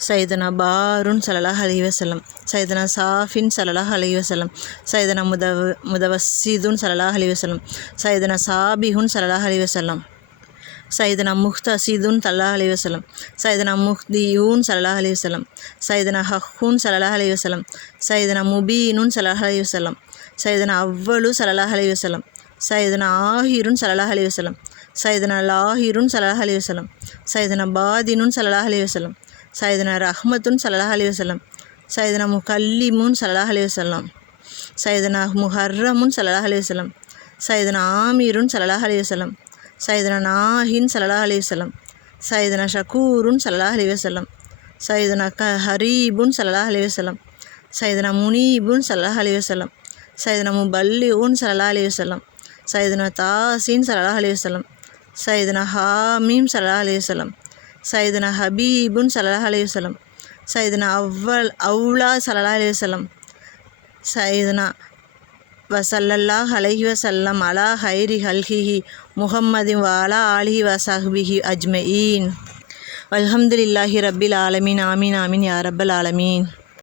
சைதனா பாருன் சலலாஹ் அலி வசல்லம் சைதனா சாஃபின் சலலாஹ் அலி வசல்லம் சைதனா முதவ முதவசிதுன் சலலாஹ் அலி வசல்லம் சைதனா சாபிஹுன் சலலாஹ் அலிவசலம் சைதனா முஹ்தசிதுன் சல்லாஹ் அலி வசல்லம் சைதனா முஹ்தியூன் சலலாஹ் அலிவசலம் சைதனா ஹஹூன் சலலாஹ் அலிவசலம் சைதனா முபீனுன் சலலாஹ் அலி வசல்லம் சைதனா அவ்வளு சலலாஹ் அலி வசல்லம் சைதனா ஆஹிருன் சலலாஹ் அலி வசல்லம் சைதனா லாஹிருன் சலலாஹ் அலி சைதனா பாதினுன் சலலாஹ் அலி வசல்லம் சைதனா ரஹ்மத்துன் சல்லாஹ் அலி வசல்லம் சைதனா முகல்லிமுன் சல்லாஹ் அலி வசல்லம் சைதனா முஹர்ரமுன் சல்லாஹ் அலி வசல்லம் சைதனா ஆமீருன் சல்லாஹ் அலி வசல்லம் சைதனா நாஹின் சல்லாஹ் அலி வசல்லம் சைதனா ஷக்கூருன் சல்லாஹ் அலி வசல்லம் சைதனா க ஹரீபுன் சல்லாஹ் அலி வசல்லம் சைதனா முனீபுன் சல்லாஹ் அலி வசல்லம் சைதனா முபல்லிஉன் சல்லாஹ் அலி வசல்லம் சைதனா தாசின் சல்லாஹ் அலி வசல்லம் சைதனா ஹாமீம் சல்லாஹ் அலி வசல்லம் சைதனா ஹபீபுன் சல்லாஹ் அலையுசலம் வசல்லம் சைதனா அவ்வல் அவுலா சல்லாஹ் அலையுசலம் வசல்லம் சைதனா வசல்லல்லாஹ் அலஹி வசல்லம் அலா ஹைரி ஹல்ஹிஹி முஹம்மதின் வாலா ஆலிஹி வசஹ்பிஹி அஜ்மஈன் அல்ஹம்துலில்லாஹி ரப்பில் ஆலமீன். ஆமீன் ஆமீன் யா ரப்பல் ஆலமீன்.